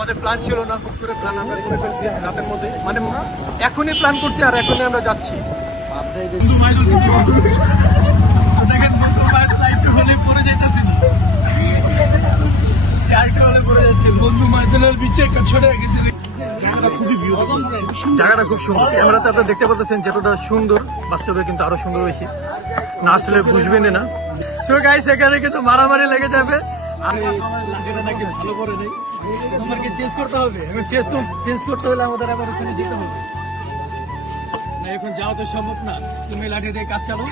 আমাদের প্ল্যান ছিল না, খুব করে প্ল্যান আমরা করে ফেলছি রাতের মধ্যে, মানে এখনই প্ল্যান করছি আর এখনই আমরা যাচ্ছি। জায়গাটা খুব সুন্দর, ক্যামেরাতে আপনারা দেখতে পাচ্ছেন যতটা সুন্দর, বাস্তবে কিন্তু আরো সুন্দর হয়েছে, না আসলে বুঝবেন না। সো গাইস, এখানে কিন্তু মারামারি লেগে যাবে। আমি লাঠিটা নাকি ভালো করে নেই, তোমাকে চেঞ্জ করতে হবে। এখন চেঞ্জ করতে হলে আমাদের আবার ওখানে যেতে হবে না, এখন যাওয়া তো সম্ভব না। তুমি লাঠি দিয়ে কাজ চালো,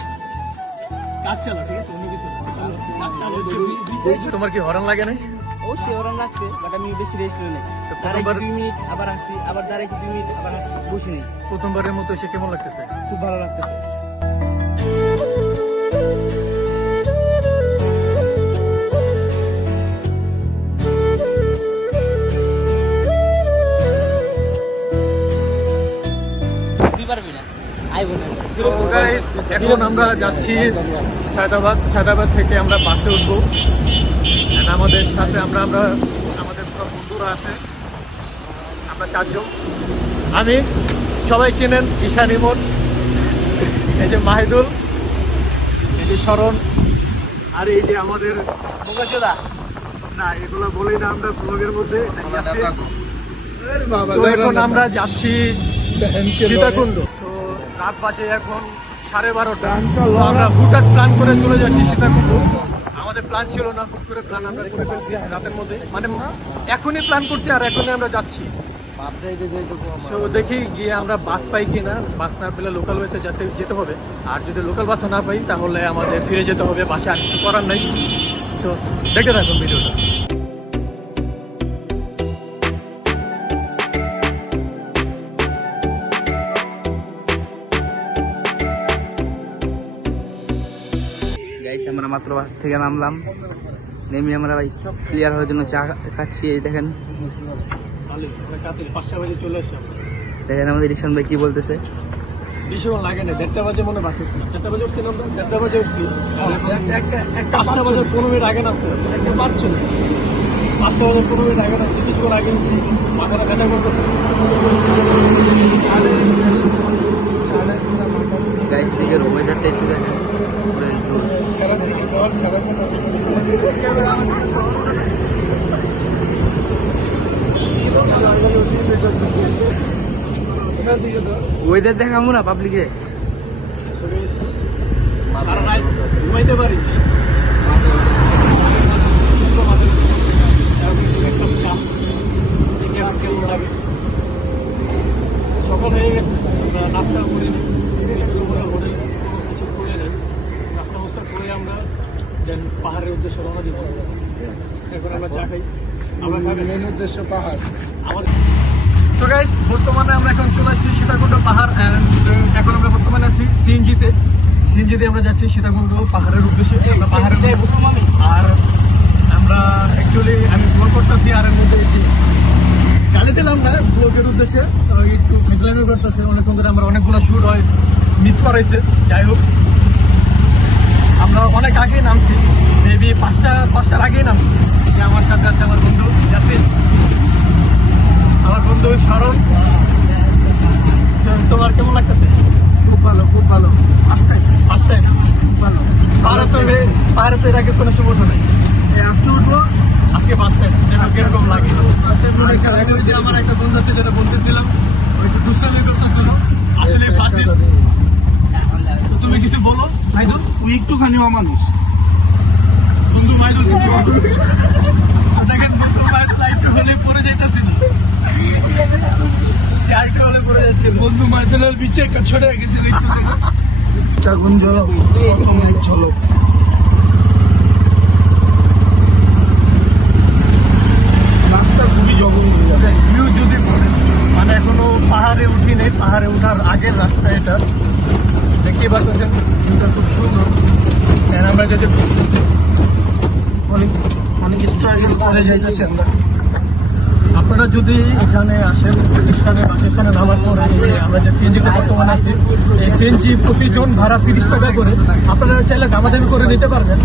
ঠিক আছে, অন্য কিছু কাজ চালো। তোমার কি হরণ লাগে না? অবশ্যই হরণ লাগছে, বাট আমি বেশি রেস্ট নেই। দাঁড়াইছি 2 মিনিট, আবার আসছি, আবার দাঁড়াইছি 2 মিনিট, আবার আসছি, বসি নেই। প্রথমবারের মতো এসে কেমন লাগতেছে? খুব ভালো লাগতেছে। এখন আমরা যাচ্ছি সায়দাবাদ থেকে আমরা বাসে উঠবো। আমাদের সাথে আমাদের বন্ধুরা আছে, আমরা 4 জন। আমি, সবাই চেনেন, ঈশান ইমন, এই যে মাহিদুল, এই যে শরণ, আর এই যে আমাদের না, এগুলো বলি না আমরা ব্লগের মধ্যে। এখন আমরা যাচ্ছি সীতাকুণ্ড। রাত বাজে এখন 12:30। আমরা হুটহাট প্ল্যান করে চলে যাচ্ছি সীতাকুণ্ড। আমাদের প্ল্যান ছিল না, খুব করে প্ল্যান আমরা করে ফেলছি রাতের মধ্যে, মানে এখনই প্ল্যান করছি আর এখনই আমরা যাচ্ছি। সো দেখি গিয়ে আমরা বাস পাই কিনা। বাস না পেলে লোকাল বাসে যেতে হবে, আর যদি লোকাল বাসে না পাই তাহলে আমাদের ফিরে যেতে হবে বাসে, আর কিছু করার নাই। সো দেখে থাকুন ভিডিওটা। আমরা মাত্র বাস থেকে নামলাম, নেমে আমরা ভাই ক্লিয়ার হওয়ার জন্য চা খাচ্ছি। এই দেখেন 5টা বাজে চলে আসলাম। দেখেন আমাদের ঈশান ভাই কি বলতেছে। বেশিক্ষণ লাগে না, 1:30 বাজে মনে বাস উঠছি, 1:30 বাজে উঠছিলাম, 1:30 বাজে উঠছি, 5টা বাজে 15 মিনিট আগে নামছে, 5টা বাজে 15 মিনিট আগে নামছে। কিছুক্ষণ আগে মাথাটা ব্যথা করতেছে। গাইস দিকের ওয়েদারটা একটু দেখেন, ওয়েদার দেখাবো না পাবলিকে। ঘুমাইতে পারি সকাল হয়ে গেছে, আমরা নাস্তা করে নিই, হোটেল কিছু করে নেই, নাস্তা মাস্তা করে আমরা দেন পাহাড়ের উদ্দেশ্যে রওনা দিব। এখন আমরা চা খাই, আমরা খাবেন মেন উদ্দেশ্য পাহাড় আমাদের। সো গাইস, বর্তমানে আমরা এখন চলে আসছি সীতাকুণ্ড পাহাড়। এখন আমরা বর্তমানে আছি সিএনজিতে আমরা যাচ্ছি সীতাকুণ্ড পাহাড়ের উদ্দেশ্যে। আমরা পাহাড়ে আর আমরা অ্যাকচুয়ালি আমি ব্লগ করতেছি, আর এর মধ্যে গালি দিলাম না, ব্লগের উদ্দেশ্যে একটু ফেসলামি করতেছে। অনেকক্ষণ ধরে আমরা অনেকগুলো শুট হয় মিস করাইছে। যাই হোক, আমরা অনেক আগে নামছি, মেবি 5টার আগেই নামছি। আমার সাথে আছে আমার বন্ধু ইয়াসিন, আমার বন্ধু শরণ। তোমার কেমন লাগতেছে? খুব ভালো, খুব ভালো। ফার্স্ট টাইম খুব ভালো। পাহাড়ে তো এর আগে কোনো সময় নেই, আজকে উঠবো, আজকে ফার্স্ট টাইম। এরকম লাগে আমার একটা বন্ধু আছে যেটা বলতেছিলাম, একটু দুষ্টামি করতেছিল, আসলে ফাসিল। তুমি কিছু বলো মাইদুল, তুই একটুখানি মানুষ। বন্ধু মাইদুল দেখেন, বন্ধু মাইদুল একটু হলে পড়ে যাইতেছিল, সে আরেকটু হলে পড়ে যাচ্ছে। বন্ধু মাইদুলের বিচে ছড়ে গেছিল একটু। ঝলক রাস্তা খুবই জঘন্য। ভিউ যদি বলেন, মানে এখনো পাহাড়ে উঠি নেই, পাহাড়ে ওঠার আগের রাস্তা এটা, দেখতেই পাচ্ছেন ভিউটা খুব সুন্দর। আমরা যদি ঘুরতেছি অনেক স্ট্রাগল করে যাইতেছে আমরা। আপনারা যদি এখানে আসেন, বাস স্ট্যান্ডে নামার পরে আমরা যে সিএনজিতে বর্তমানে আছি, এই সিএনজি প্রতিজন ভাড়া 30 টাকা করে। আপনারা চাইলে দামাদামি করে নিতে পারবেন,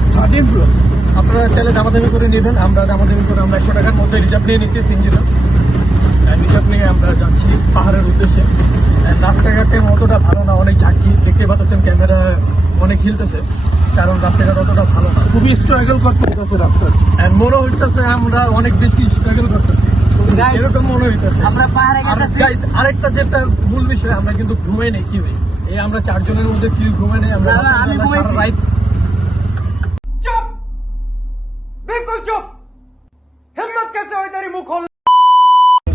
আপনারা চাইলে দামাদামি করে নেবেন। আমরা দামাদামি করে আমরা 100 টাকার মধ্যে রিজার্ভ নিয়ে নিচ্ছি সিএনজিটা। পিকআপ নিয়ে আমরা যাচ্ছি পাহাড়ের উদ্দেশ্যে। রাস্তাঘাটে অতটা ভালো না, অনেক ঝাঁকি দেখতে পাচ্ছেন, ক্যামেরা অনেক হিলতেছে কারণ রাস্তাঘাট অতটা ভালো না, খুবই স্ট্রাগল করতে হইতেছে রাস্তা। মনে হইতেছে আমরা অনেক বেশি স্ট্রাগল করতেছি, এরকম মনে হইতেছে। আমরা পাহাড়ে গেছি। গাইস আরেকটা যেটা মূল বিষয়, আমরা কিন্তু ঘুমাই নেই। কি ভাই, এই আমরা 4 জনের মধ্যে কেউ ঘুমাই নেই। আমরা আমি ঘুমাইছি। चुप बिल्कुल चुप हिम्मत कैसे हुई तेरी मुंह खोल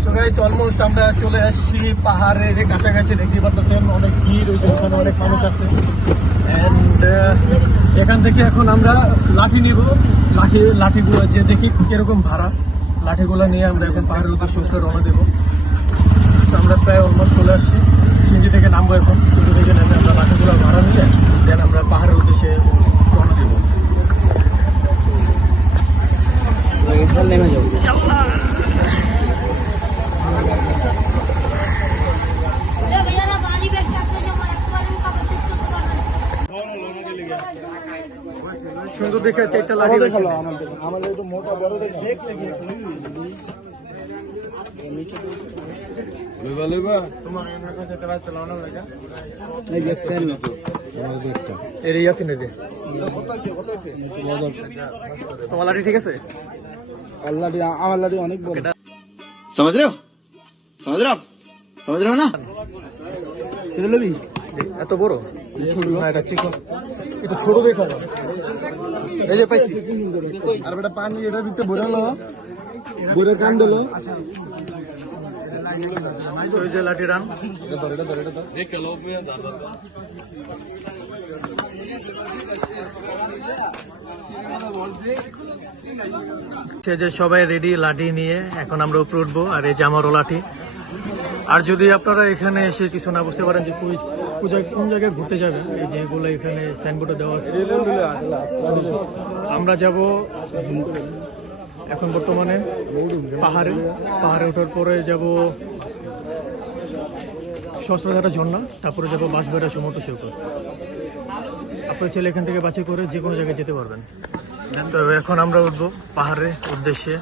সো গাইস অলমোস্ট আমরা চলে আসছি পাহাড়ের কাছাকাছি। দেখতে পাচ্ছেন অনেক ভিড়, ওই যে ওখানে অনেক মানুষ আছে। এন্ড এখান থেকে এখন আমরা লাঠি নিব। লাঠিগুলো যে দেখি কিরকম ভাড়া, লাঠিগুলো নিয়ে আমরা এখন পাহাড়ের উদ্দেশ্যে উঠে রওনা দেবো। তো আমরা প্রায় অলমোস্ট চলে আসছি। সিঞ্জি থেকে নামবো এখন। সিঞ্জি থেকে নেমে আমরা লাঠিগুলো ভাড়া নিয়ে দেন আমরা পাহাড়ের উদ্দেশ্যে রওনা দেবো। নেমে যাবো। भैया ना गाड़ी बैठ करते जो मैं एक्टिवा का बत्तीस को पागल সুন্দর দেখে 4টা লাঠি রয়েছে। আমাদের একটু মোটা বড় দেখে এরই আছে নেবে তোমার লাঠি ঠিক আছে? আমার লাঠি অনেক বড়। समझ रहे हो समझ रहे हो आप समझ रहे हो ना এত বড় না, এটা চিকন, একটু ছোট দেখা যায়। এই যে পাইছি। আর বেটা পানি এটার ভিতরে ভরালো, ভরে কান দিলো। ওই যে লাঠি রান। যে সবাই রেডি লাঠি নিয়ে এখন আমরা উপরে উঠবো। আর এই যে আমারও লাঠি। আর যদি আপনারা এখানে এসে কিছু না বুঝতে পারেন যে কোন জায়গায় ঘুরতে যাবেন, এই যে এগুলো এখানে সাইনবোর্ডে দেওয়া আছে। আমরা যাব এখন বর্তমানে পাহাড়ে ওঠার পরে যাব সহস্রধারা ঝর্ণা, তারপরে যাব বাঁশবেড়া সমুদ্র সৈকত। আপনার ছেলে এখান থেকে বাছাই করে যে কোনো জায়গায় যেতে পারবেন। তো এখন আমরা উঠবো পাহাড়ের উদ্দেশ্যে।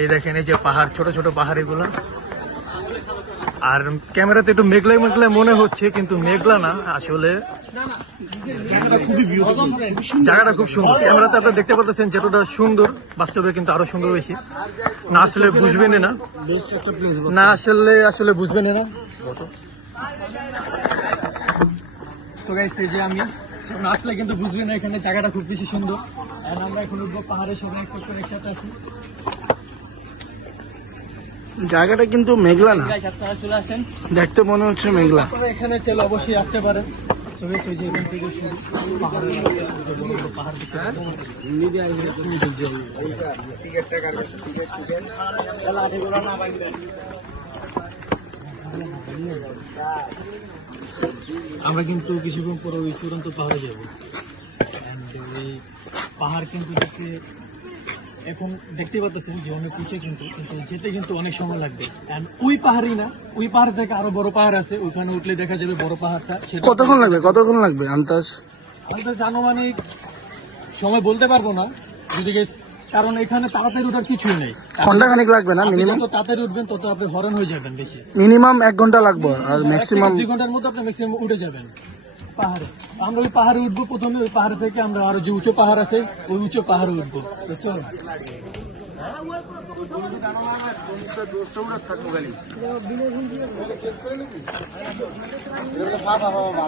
এই দেখেন এই যে পাহাড়, ছোট ছোট পাহাড় এগুলো। আর ক্যামেরাতে একটু মেঘলা মেঘলা মনে হচ্ছে, কিন্তু মেঘলা না, আসলে জায়গাটা খুব সুন্দর। ক্যামেরাতে আপনারা দেখতে পাচ্ছেন যতটা সুন্দর, বাস্তবে কিন্তু আরো সুন্দর বেশি। না আসলে বুঝবেন না, না আসলে বুঝবেন না। তো গাইস এই যে আমি না আসলে কিন্তু বুঝবেন না, এখানে জায়গাটা খুব বেশি সুন্দর। আর আমরা এখন উঠবো পাহাড়ে, সবাই একসাথে আছি। জায়গাটা কিন্তু মেঘলা না, গাইস আপনারা চলে আসেন, দেখতে মনে হচ্ছে মেঘলা। আপনারা এখানে চলে অবশ্যই আসতে পারেন। তো গাইস ওই যে এখান থেকে শুরু পাহাড়ের পাহাড় দেখতে আমরা কিন্তু কিছুক্ষণ পরে ওই চূড়ান্ত পাহাড়ে যাবো। এই পাহাড় কিন্তু এখন দেখতে পাচ্ছেন যে অনেক উঁচু, কিন্তু যেতে কিন্তু অনেক সময় লাগবে। ওই পাহাড়ই না, ওই পাহাড় থেকে আরো বড় পাহাড় আছে, ওইখানে উঠলে দেখা যাবে বড় পাহাড়টা। কতক্ষণ লাগবে আন্দাজ? আমাদের আনুমানিক সময় বলতে পারবো না যদি কারণ এখানে তাড়াতাড়ি ওঠার কিছুই নেই। ঘন্টাখানিক লাগবে না মিনিমাম? যত তাড়াতাড়ি উঠবেন তত আপনি হরণ হয়ে যাবেন বেশি। মিনিমাম 1 ঘন্টা লাগবে, আর ম্যাক্সিমাম 2 ঘন্টার মধ্যে আপনি ম্যাক্সিমাম উঠে যাবেন পাহাড়ে। আমরা ওই পাহাড়ে উঠবো প্রথমে, ওই পাহাড় থেকে আমরা আরো যে উঁচু পাহাড় আছে ওই উঁচু পাহাড়ে উঠবো। তো চলো।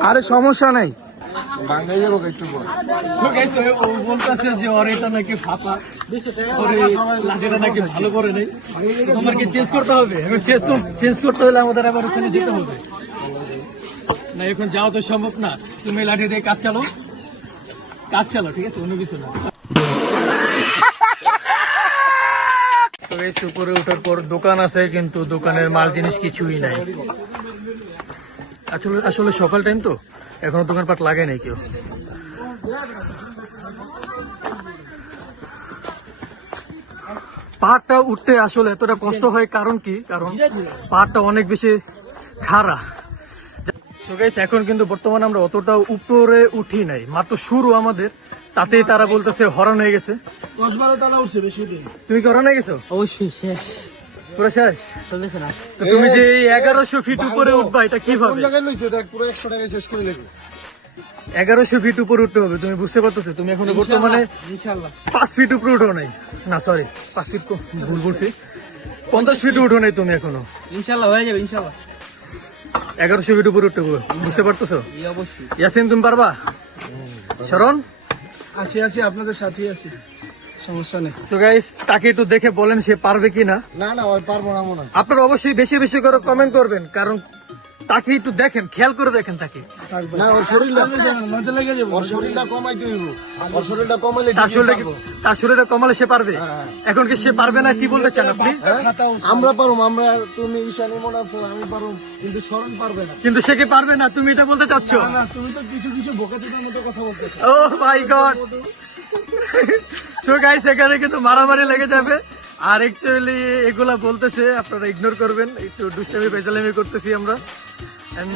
আরে সমস্যা নাই, So guys, ও বলতেছে যে ওর এটা নাকি ফাঁপা, ওর এই লাঠিটা নাকি ভালো করে নেই, তোমাকে চেঞ্জ করতে হবে। এখন চেঞ্জ করতে হলে আমাদের আবার ওখানে যেতে হবে না, এখন যাওয়া তো সম্ভব না। তুমি লাঠি দিয়ে কাজ চালো, ঠিক আছে, অন্য কিছু না। উপরে ওঠার পর দোকান আছে, কিন্তু দোকানের মাল জিনিস কিছুই নাই। আসলে সকাল টাইম তো এখনো দোকানপাট লাগে নাই কেউ। পাহাড়টা উঠতে আসলে এতটা কষ্ট হয় কারণ কি, কারণ পাহাড়টা অনেক বেশি খাড়া। So guys, এখন কিন্তু বর্তমানে আমরা অতটা উপরে উঠি নাই, মাত্র শুরু আমাদের, তাতেই তারা বলতেছে হরণ হয়ে গেছে। 10-12 তালা উঠছে, বেশি দিন। তুমি কি হরণ হয়ে গেছো? অবশ্যই শেষ। পুরো শেষ। চলতেছে না। তো তুমি যে 1100 ফিট উপরে উঠবা এটা কিভাবে? 1100 ফিট উপরে উঠতে হবে, তুমি বুঝতে পারতেছো? তুমি এখন বর্তমানে ইনশাআল্লাহ 5 ফিট উপরে উঠো নাই, না সরি 5 ফিট ভুল বলছি, 50 ফিট উঠো নাই তুমি এখনো। ইনশাআল্লাহ হয়ে যাবে ইনশাআল্লাহ। 1100 ফিট উপরে উঠতে হবে, বুঝতে পারতেছো? এই অবশ্যই। ইয়াসিন তুমি পারবা? শরণ? আসি আপনাদের সাথেই আছি, সমস্যা নেই। তো গাইস তাকে একটু দেখে বলেন সে পারবে কিনা। না না ওই পারবো না মনে হয়। আপনারা অবশ্যই বেশি বেশি করে কমেন্ট করবেন, কারণ তাকে একটু দেখেন, খেয়াল করে দেখেন তাকে। না ওর শরীরটা মজা লেগে যাবে। ওর শরীরটা কমাইতে হইব। ওর শরীরটা কমাইলে তার শরীরে কমালে সে পারবে। এখন কি সে পারবে না কি বলতে চান আপনি? আমরা পারবো, আমরা তুমি ঈশানী মনে আছো, আমি পারবো, কিন্তু শরণ পারবে না। কিন্তু সে কি পারবে না, তুমি এটা বলতে চাচ্ছ? না তুমি তো কিছু বোকাচোদার মতো কথা বলতেছো। ও মাই গড। সো গাইস এখানে কিন্তু মারামারি লেগে যাবে। আর অ্যাকচুয়ালি এগুলা বলতেছে, আপনারা ইগনোর করবেন, একটু দুষ্টামি বেজালামি করতেছি আমরা। And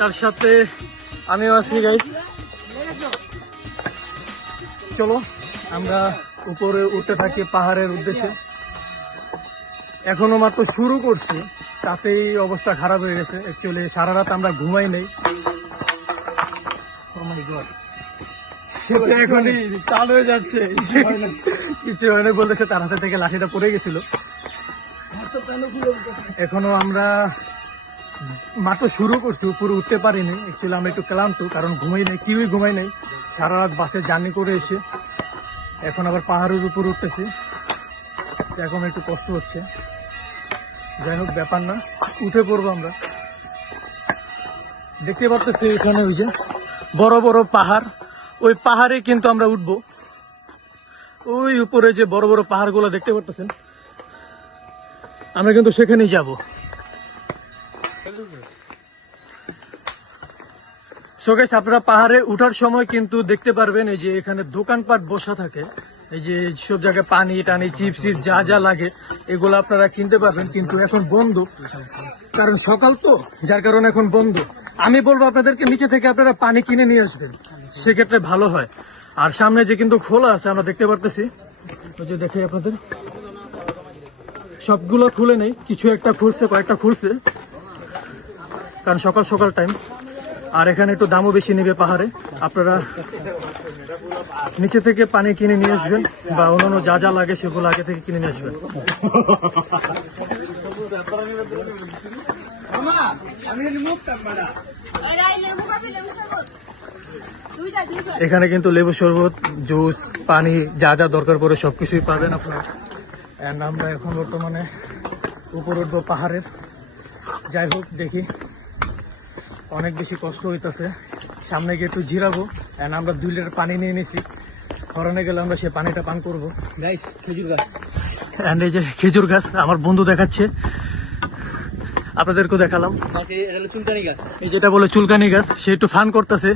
তার সাথে আমিও আছি গাইস। চলো আমরা উপরে উঠতে থাকি পাহাড়ের উদ্দেশ্যে। এখনো মাত্র শুরু করছি, তাতেই অবস্থা খারাপ হয়ে গেছে। অ্যাকচুয়ালি সারা রাত আমরা ঘুমাই নেই। Oh my God, সেটা এখনই চালু হয়ে যাচ্ছে। কিছু হয় না বলতেছে, তার হাতে থেকে লাঠিটা পড়ে গেছিল। এখনো আমরা মাত্র শুরু করছি, উপরে উঠতে পারিনি। অ্যাকচুয়ালি আমরা একটু ক্লান্ত, কারণ ঘুমাই নেই, কেউই ঘুমাই নেই সারা রাত বাসে জার্নি করে এসে। এখন আবার পাহাড়ের উপর উঠতেছি, এখন একটু কষ্ট হচ্ছে। যাই হোক ব্যাপার না, উঠে পড়বো আমরা। দেখতে পাচ্ছি এখানে ওই যে বড় বড় পাহাড়, ওই পাহাড়ে কিন্তু আমরা উঠবো। ওই উপরে যে বড় বড় পাহাড়গুলো দেখতে পাচ্ছেন, আমরা কিন্তু সেখানেই যাব। সো গাইস আপনারা পাহাড়ে উঠার সময় কিন্তু দেখতে পারবেন এই যে এখানে দোকানপাট বসা থাকে। এই যে সব জায়গায় পানি টানি চিপস যা যা লাগে এগুলো আপনারা কিনতে পারবেন, কিন্তু এখন বন্ধ, কারণ সকাল তো, যার কারণে এখন বন্ধ। আমি বলবো আপনাদেরকে নিচে থেকে আপনারা পানি কিনে নিয়ে আসবেন, সেক্ষেত্রে ভালো হয়। আর সামনে যে কিন্তু খোলা আছে আমরা দেখতে পারতেছি, ওই যে দেখে আপনাদের সবগুলো খুলে নেই, কিছু একটা খুলছে, কয়েকটা খুলছে, কারণ সকাল সকাল টাইম। আর এখানে একটু দামও বেশি নেবে পাহাড়ে। আপনারা নিচে থেকে পানি কিনে নিয়ে আসবেন, বা অন্যান্য যা যা লাগে সেগুলো আগে থেকে কিনে নিয়ে আসবেন। এখানে কিন্তু লেবু শরবত, জুস, পানি যা যা দরকার পড়ে সবকিছুই পাবেন আপনারা। এন্ড আমরা এখন বর্তমানে উপর উঠবো পাহাড়ের। যাই হোক দেখি, অনেক বেশি কষ্ট হইতেছে। সামনে গিয়ে একটু জিরাবো। এন্ড আমরা 2 লিটার পানি নিয়ে নিছি, হরণে গেলে আমরা সেই পানিটা পান করবো। গাইস খেজুর গাছ। এন্ড এই যে খেজুর গাছ আমার বন্ধু দেখাচ্ছে, আপনাদেরকেও দেখালাম। এটা হলো চুলকানি গাছ। এই যেটা বলে চুলকানি গাছ, সে একটু ফান করতেছে,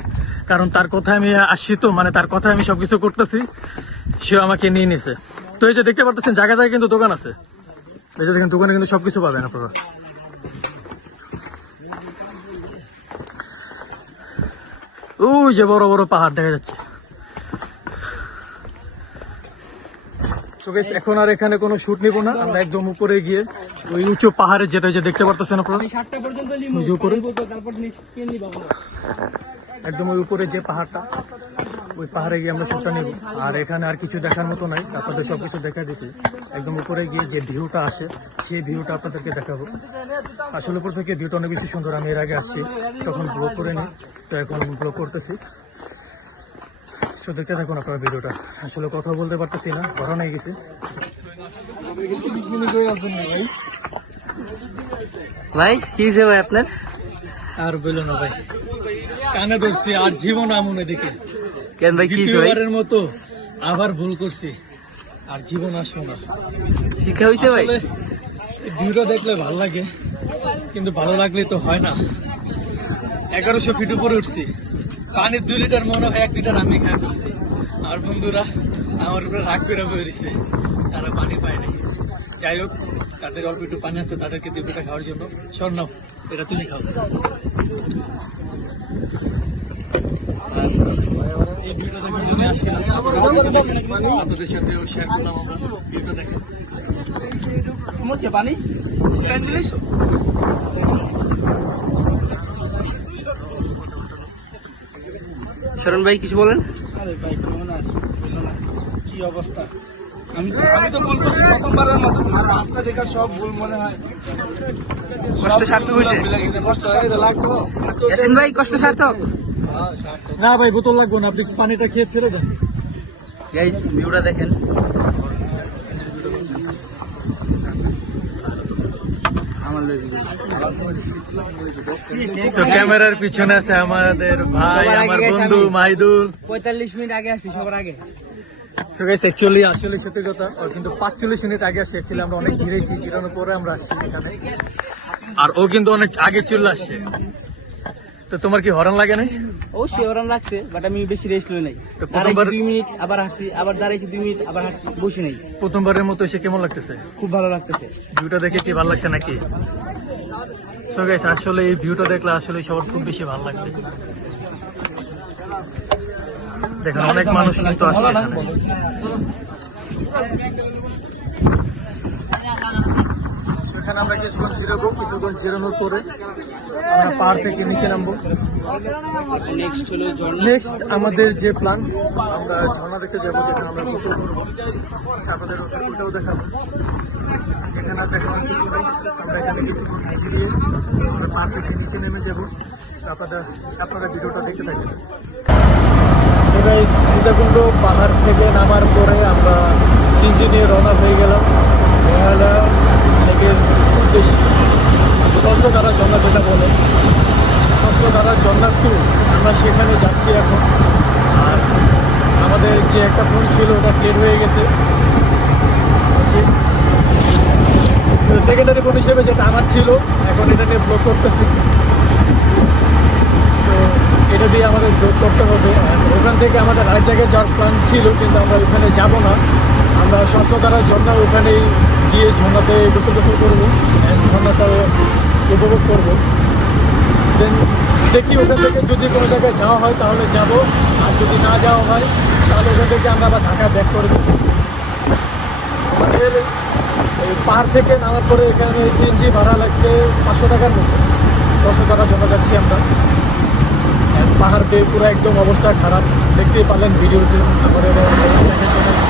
কারণ তার কথায় আমি আসছি তো, মানে তার কথায় আমি সবকিছু করতেছি, সেও আমাকে নিয়ে নিছে। তো এই যে দেখতে পারতেছেন জায়গায় জায়গায় কিন্তু দোকান আছে, এই যে দেখেন দোকানে কিন্তু সবকিছু পাবেন আপনারা। ওই যে বড় বড় পাহাড় দেখা যাচ্ছে। So guys, এখন আর এখানে কোনো শুট নিব না, আমরা একদম উপরে গিয়ে ওই উঁচু পাহাড়ে যেটা যে দেখতে পারতেছেন আপনারা, 7টা পর্যন্ত ওই যে উপরে তারপর নেক্সট কে নিব আমরা। একদম ওই উপরে যে পাহাড়টা, ওই পাহাড়ে গিয়ে আমরা শুটটা নিব। আর এখানে আর কিছু দেখার মতো নাই, আপনাদের সবকিছু দেখা দিছি। একদম উপরে গিয়ে যে ভিউটা আসে সেই ভিউটা আপনাদেরকে দেখাবো। আসলে উপর থেকে ভিউটা অনেক বেশি সুন্দর। আমি এর আগে আসছি, তখন ব্লগ করে নিই, তো এখন ব্লগ করতেছি। তো দেখতে থাকুন আপনার ভিডিওটা। আসলে কথা বলতে পারতেছি না, ঘোরা নিয়ে গেছি। ভাই কি হয়েছে ভাই আপনার? আর বললো না ভাই, কানে ধরছি, আর জীবন আমন এদিকে। কেন ভাই কি হয়েছে ভাই? দ্বিতীয়বারের মতো আবার ভুল করছি, আর জীবন আসবো না। শিক্ষা হয়েছে ভাই? আসলে এই ভিউটা দেখলে ভালো লাগে, কিন্তু ভালো লাগলে তো হয় না। 1100 ফিট উপরে উঠছি, পানির 2 লিটার মনে হয় 1 লিটার আমি খেয়ে ফেলছি। আর বন্ধুরা আমার উপরে রাগ করে বেরিয়েছে, তারা পানি পায় নাই। যাই হোক, তাদের অল্প একটু পানি আছে, তাদেরকে দিবটা খাওয়ার জন্য। স্বর্ণাও, এটা তুমি খাও। আর এই ভিডিও দেখার জন্য আসছিলাম, আপনাদের সাথেও শেয়ার করলাম আমরা। ভিডিওটা দেখেন। মধ্যে পানি দিলেছো শরণ ভাই কিছু বলেন। আরে ভাই কেমন আছো বললো না কি অবস্থা। আমি তো ভুল করছি প্রথমবারের মতো, আর আপনার দেখা সব ভুল মনে হয়। কষ্ট সার্থক হয়েছে। কষ্ট সাথে লাগলো। ইয়াসিন ভাই কষ্ট সার্থক। না ভাই বোতল লাগবে না, আপনি পানিটা খেয়ে ফেলে দেন। গাইস ভিউটা দেখেন। ক্যামেরার পিছনে আছে আমাদের ভাই, সবার আগে আমার গেছে বন্ধু আমি। মাহিদুল। 45 মিনিট আগে আসছি সবার আগে। So guys, actually আসলে সত্যি কথা, ও কিন্তু 45 মিনিট আগে আসছে। Actually আমরা অনেক জিরেছি, জিরানোর পরে আমরা আসছি এখানে। আর ও কিন্তু অনেক আগে চলে আসছে। তো তোমার কি হরণ লাগে নাই? অবশ্যই ওরাম লাগছে, বাট আমি বেশি রেস্ট লই নাই। তো দাঁড়াইছি প্রথমবার- 2 মিনিট আবার হাসছি, আবার দাঁড়াইছি 2 মিনিট আবার হাসছি, বসি নাই। প্রথমবারের মতো এসে কেমন লাগতেছে? খুব ভালো লাগতেছে। ভিউটা দেখে কি ভালো লাগছে নাকি? সো গাইস, আসলে এই ভিউটা দেখলে আসলে সবার খুব বেশি ভালো লাগবে। দেখেন অনেক মানুষ কিন্তু আসছে এখানে। এখানে আমরা কিছুক্ষণ জিরাবো, কিছুক্ষণ জিরানোর পরে আমরা পাহাড় থেকে নিচে নামবো। নেক্সট হলো ঝর্ণা। নেক্সট আমাদের যে প্ল্যান, আমরা ঝর্ণা দেখতে যাবো, যেখানে আমরা গোসল করবো, সাগরের ওটাও দেখাবো। এখানে আর দেখানোর কিছু নেই, আমরা এখানে কিছুক্ষণ জিরিয়ে আমরা পাহাড় থেকে নিচে নেমে যাবো। আপনারা ভিডিওটা দেখতে থাকেন। সীতাকুণ্ড পাহাড় থেকে নামার পরে আমরা সিনজি নিয়ে রওনা হয়ে গেলাম লেকের উদ্দেশ্যে। ষষ্ঠধারা ঝর্ণা যেটা বলে, ষষ্ঠধারা ঝর্ণা 2 আমরা সেখানে যাচ্ছি এখন। আর আমাদের যে একটা ফোন ছিল ওটা ডেড হয়ে গেছে। সেকেন্ডারি ফোন হিসেবে যেটা আমার ছিল, এখন এটা নিয়ে ব্লক করতেছি। তো এটা দিয়ে আমাদের ব্লক করতে হবে। আর ওখান থেকে আমাদের আরেক জায়গায় যাওয়ার প্ল্যান ছিল, কিন্তু আমরা ওখানে যাব না। আমরা ষষ্ঠধারা ঝর্ণা ওখানেই গিয়ে ঝর্ণাতে গোসল করবো, ঝর্ণাটাও উপভোগ করবো। দেন দেখি ওখান থেকে যদি কোনো জায়গায় যাওয়া হয় তাহলে যাব, আর যদি না যাওয়া হয় তাহলে ওখান থেকে আমরা আবার ঢাকা ব্যাক করে দেবো। আমাদের এই পাহাড় থেকে নামার পরে এখানে সিএনজি ভাড়া লাগছে 500 টাকার মতো। 600 টাকার জন্য যাচ্ছি আমরা। পাহাড় বেয়ে পুরো একদম অবস্থা খারাপ, দেখতেই পারলেন ভিডিওতে। আমাদের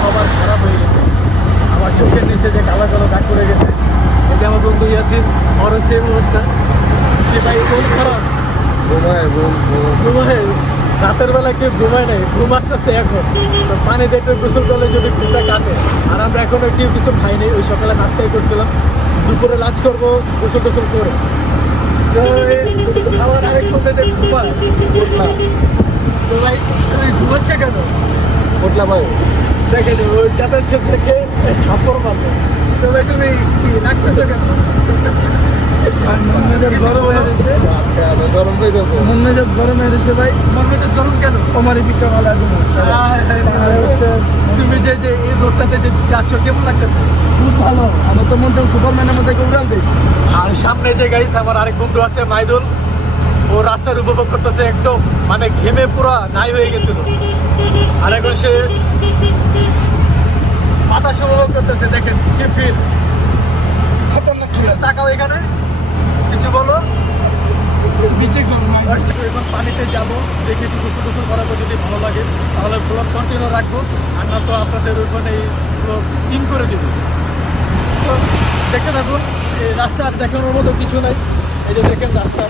সবার খারাপ হয়ে গেছে, আমার চোখের নিচে যে কালো কালো দাগ পড়ে গেছে। এই যে আমার বন্ধু ইয়াসিন, ওরও সেম অবস্থা। ভাই কোন খারাপ ঘুমায়, রাতের বেলা কেউ ঘুমায় নাই, ঘুম আসতেছে এখন। তো পানি দেখতে গোসল করলে যদি ঘুমটা কাটে। আর আমরা এখনো কেউ কিছু খাইনি, ওই সকালে নাস্তাই করছিলাম, দুপুরে লাঞ্চ করবো গোসল টোসল করে। তো আমার আরেক বন্ধু যে ঘুমায় উঠলাম। তো ভাই তুমি ঘুমাচ্ছে কেন? উঠলাম ভাই, দেখে ওই যাতাচ্ছে থেকে কাপড় পাবো। তো ভাই তুমি কি রাখতেছো কেন? গরম হয়ে গেছে, মন মেজাজ গরম হয়ে গেছে ভাই। মন মেজাজ গরম কেন? আমার এই পিঠা ভালো লাগবে। তুমি যে এই রোডটাতে যে যাচ্ছ কেমন লাগতেছে? খুব ভালো, আমার তো মনে হয় সুপারম্যানের মধ্যে উড়াল দিই। আর সামনে যে গাইস আমার আরেক বন্ধু আছে মাইদুল, ও রাস্তার উপভোগ করতেছে, একদম মানে ঘেমে পুরা নাই হয়ে গেছিল। আর এখন সে বাতাস উপভোগ করতেছে, দেখেন কি ফিল, খতরনাক ফিল। তাকাও এখানে, কিছু বলো। এখন পানিতে যাবো, দেখি একটু গোসল টোসল করার পর যদি ভালো লাগে তাহলে ব্লগ কন্টিনিউ রাখবো, আর না তো আপনাদের ওখানে এই ব্লগ ইন করে দেবো। তো দেখে থাকুন, এই রাস্তা আর দেখানোর মতো কিছু নাই। এই যে দেখেন রাস্তা,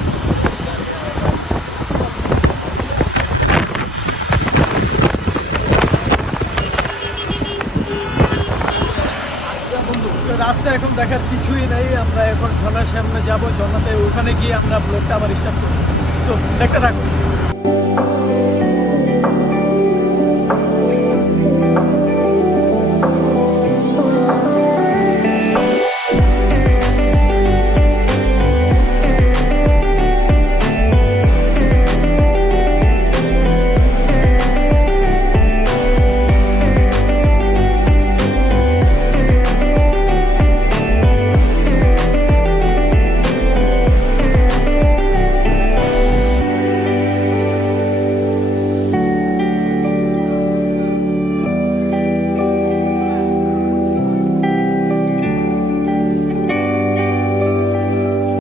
রাস্তা এখন দেখার কিছুই নাই। আমরা এখন ঝর্ণার সামনে যাবো, ঝর্ণাতে ওখানে গিয়ে আমরা ব্লগটা আবার স্টার্ট করবো। সো দেখতে থাকুন।